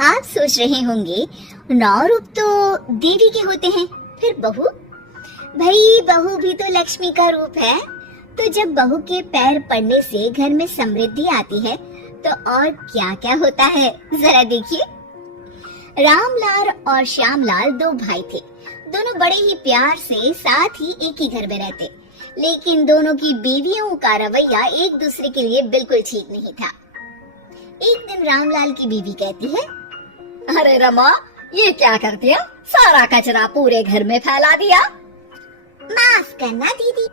आप सोच रहे होंगे 9 रूप तो देवी के होते हैं, फिर बहू? भाई बहू भी तो लक्ष्मी का रूप है। तो जब बहू के पैर पड़ने से घर में समृद्धि आती है तो और क्या क्या होता है, जरा देखिए। रामलाल और श्यामलाल 2 भाई थे। दोनों बड़े ही प्यार से साथ ही एक ही घर में रहते, लेकिन दोनों की बीवियों का रवैया एक दूसरे के लिए बिल्कुल ठीक नहीं था। एक दिन रामलाल की बीवी कहती है, अरे रमा, ये क्या कर दिया? सारा कचरा पूरे घर में फैला दिया। माफ करना दीदी,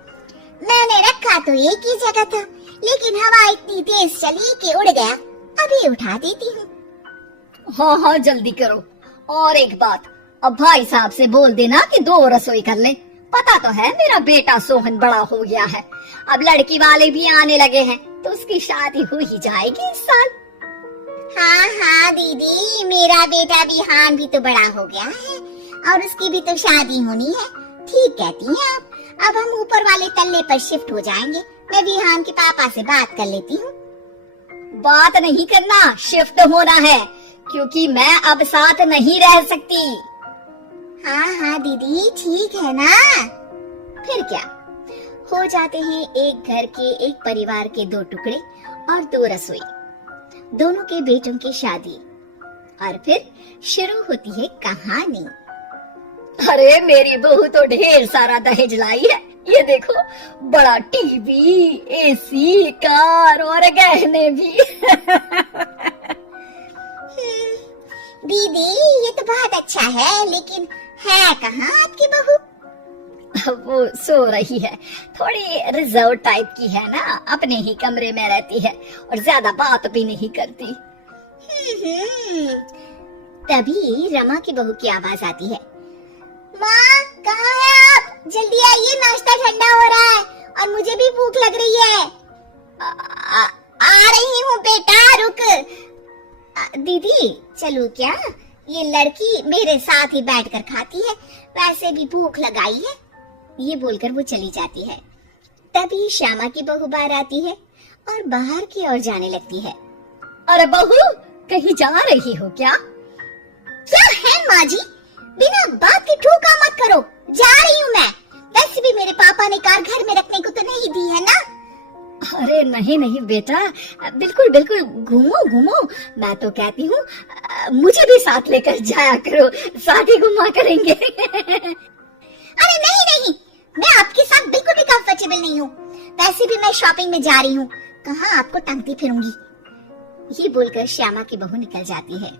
मैंने रखा तो एक ही जगह था, लेकिन हवा इतनी तेज चली कि उड़ गया। अभी उठा देती हूँ। हाँ हाँ, जल्दी करो। और एक बात, अब भाई साहब से बोल देना कि 2 रसोई कर ले। पता तो है मेरा बेटा सोहन बड़ा हो गया है, अब लड़की वाले भी आने लगे हैं, तो उसकी शादी हो ही जाएगी इस साल। हाँ हाँ दीदी, मेरा बेटा विहान भी तो बड़ा हो गया है और उसकी भी तो शादी होनी है। ठीक कहती हैं आप। अब हम ऊपर वाले तल्ले पर शिफ्ट हो जाएंगे। मैं विहान के पापा से बात कर लेती हूँ। बात नहीं करना, शिफ्ट होना है, क्योंकि मैं अब साथ नहीं रह सकती। हाँ हाँ दीदी, ठीक है ना। फिर क्या, हो जाते हैं एक घर के, एक परिवार के 2 टुकड़े और 2 रसोई, दोनों के बेटों की शादी। और फिर शुरू होती है कहानी। अरे मेरी बहू तो ढेर सारा दहेज लाई है। ये देखो, बड़ा टीवी, एसी, कार और गहने भी। दीदी ये तो बहुत अच्छा है, लेकिन है कहाँ आपकी बहू? वो सो रही है, थोड़ी रिजर्व टाइप की है ना, अपने ही कमरे में रहती है और ज्यादा बात भी नहीं करती। तभी रमा की बहू की आवाज आती है, माँ कहाँ है आप? जल्दी आइए, नाश्ता ठंडा हो रहा है और मुझे भी भूख लग रही है। आ रही हूँ बेटा, रुक। दीदी चलूं क्या? ये लड़की मेरे साथ ही बैठकर खाती है, वैसे भी भूख लगाई है। ये बोलकर वो चली जाती है। तभी श्यामा की बहू बाहर आती है और बाहर की ओर जाने लगती है। अरे बहू, कहीं जा रही हो क्या? क्या है माँ जी, बिना बात के ठोका मत करो। जा रही हूँ मैं। वैसे भी मेरे पापा ने कार घर में रखने को तो नहीं दी है ना। अरे नहीं नहीं बेटा, बिल्कुल बिल्कुल, घूमो घूमो। मैं तो कहती हूँ मुझे भी साथ लेकर जाया करो, साथ ही घुमा करेंगे। अरे नहीं नहीं, मैं आपके साथ बिल्कुल भी कंफर्टेबल नहीं हूँ। वैसे भी मैं शॉपिंग में जा रही हूँ, कहाँ आपको टांगती फिरूंगी। ये बोलकर श्यामा की बहू निकल जाती है।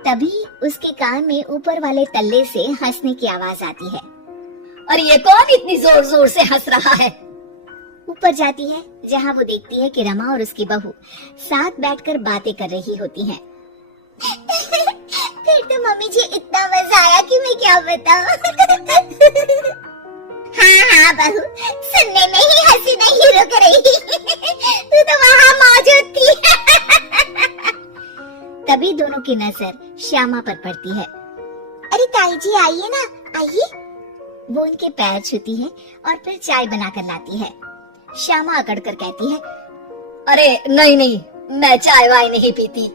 तभी उसके कान में ऊपर वाले तल्ले से हंसने की आवाज आती है। अरे ये कौन इतनी जोर जोर से हंस रहा है? ऊपर जाती है, जहाँ वो देखती है कि रमा और उसकी बहू साथ बैठकर बातें कर रही होती हैं। फिर तो मम्मी जी इतना मजा आया कि मैं क्या बताऊं। हाँ हाँ बहू, सुनने में ही हंसी नहीं रुक रही। तू तो वहाँ मौजूद थी। तभी दोनों की नजर श्यामा पर पड़ती है। अरे ताई जी आइए ना, आइए। वो उनके पैर छूती है और फिर चाय बनाकर लाती है। श्यामा अकड़ कर कहती है, अरे नहीं नहीं, मैं चाय वाय नहीं पीती,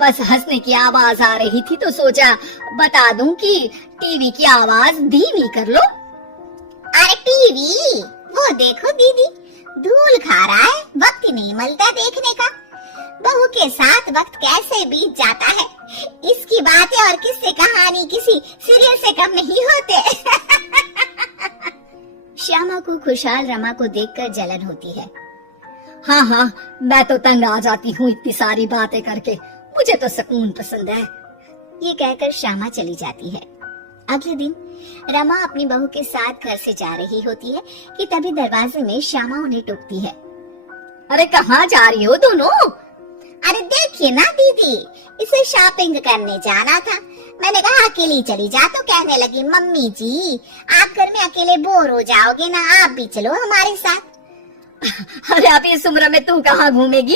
बस हंसने की आवाज आ रही थी तो सोचा बता दूं कि टीवी की आवाज धीमी कर लो। अरे टीवी, वो देखो दीदी, धूल खा रहा है, वक्त ही नहीं मिलता देखने का। बहू के साथ वक्त कैसे बीत जाता है, इसकी बातें और किस्से कहानी किसी सीरियल से कम नहीं होते। श्यामा को खुशहाल रमा को देखकर जलन होती है। हाँ हाँ, मैं तो तंग आ जाती हूँ इतनी सारी बातें करके, मुझे तो सुकून पसंद है। ये कहकर श्यामा चली जाती है। अगले दिन रमा अपनी बहू के साथ घर से जा रही होती है कि तभी दरवाजे में श्यामा उन्हें टोकती है। अरे कहाँ जा रही हो दोनों? अरे देखिए ना दीदी, इसे शॉपिंग करने जाना था। मैंने कहा अकेली चली जा, तो कहने लगी मम्मी जी आप घर में अकेले बोर हो जाओगे ना, आप भी चलो हमारे साथ। अरे आप इस उम्र में तू कहाँ घूमेगी?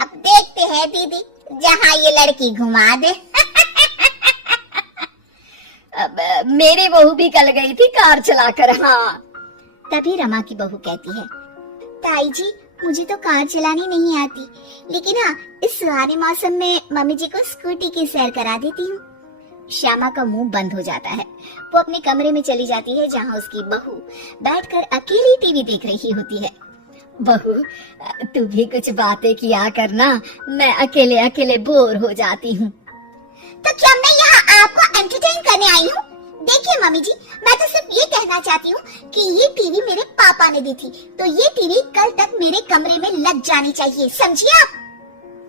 अब देखते हैं दीदी, जहाँ ये लड़की घुमा दे। मेरी बहू भी कल गई थी कार चलाकर। हाँ। तभी रमा की बहू कहती है, ताई जी मुझे तो कार चलानी नहीं आती, लेकिन हाँ इस सुहाने मौसम में मम्मी जी को स्कूटी की सैर करा देती हूँ। श्यामा का मुंह बंद हो जाता है। वो अपने कमरे में चली जाती है जहाँ उसकी बहू बैठकर अकेली टीवी देख रही होती है। बहू, तू भी कुछ बातें किया करना, मैं अकेले अकेले बोर हो जाती हूँ। तो क्या मैं यहाँ आपको एंटरटेन करने आई हूँ? देखिए मम्मी जी, मैं तो सिर्फ ये कहना चाहती हूँ कि ये टीवी मेरे पापा ने दी थी, तो ये टीवी कल तक मेरे कमरे में लग जानी चाहिए, समझिए आप?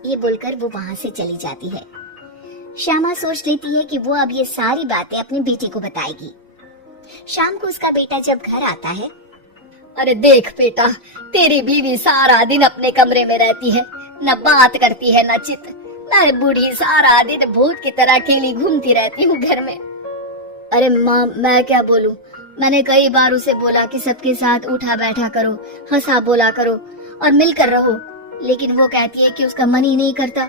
ये बोलकर वो वहाँ से चली जाती है। श्यामा सोच लेती है कि वो अब ये सारी बातें अपनी बेटी को बताएगी। शाम को उसका बेटा जब घर आता है, अरे देख बेटा, तेरी बीवी सारा दिन अपने कमरे में रहती है, न बात करती है न चित। मैं बूढ़ी सारा दिन भूत की तरह अकेली घूमती रहती हूँ घर में। अरे माँ, मैं क्या बोलूं? मैंने कई बार उसे बोला कि सबके साथ उठा बैठा करो, हंसा बोला करो और मिलकर रहो, लेकिन वो कहती है कि उसका मन ही नहीं करता।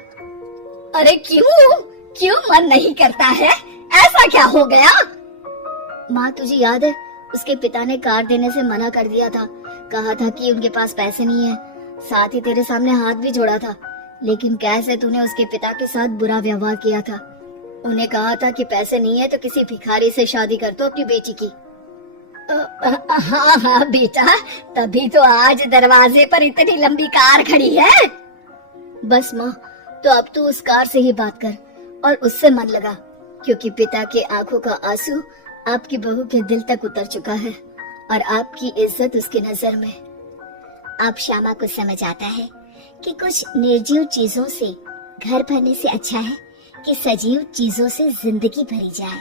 अरे क्यों मन नहीं करता है? ऐसा क्या हो गया? माँ, तुझे याद है उसके पिता ने कार देने से मना कर दिया था, कहा था कि उनके पास पैसे नहीं है, साथ ही तेरे सामने हाथ भी जोड़ा था, लेकिन कैसे तूने उसके पिता के साथ बुरा व्यवहार किया था। उन्हें कहा था कि पैसे नहीं है तो किसी भिखारी से शादी कर दो अपनी बेटी की। हाँ बेटा, तभी तो आज दरवाजे पर इतनी लंबी कार खड़ी है। बस माँ, तो अब तू उस कार से ही बात कर और उससे मन लगा, क्योंकि पिता के आंखों का आंसू आपकी बहू के दिल तक उतर चुका है और आपकी इज्जत उसकी नजर में। अब श्यामा को समझ आता है कि कुछ निर्जीव चीजों से घर भरने से अच्छा है कि सजीव चीजों से जिंदगी भरी जाए।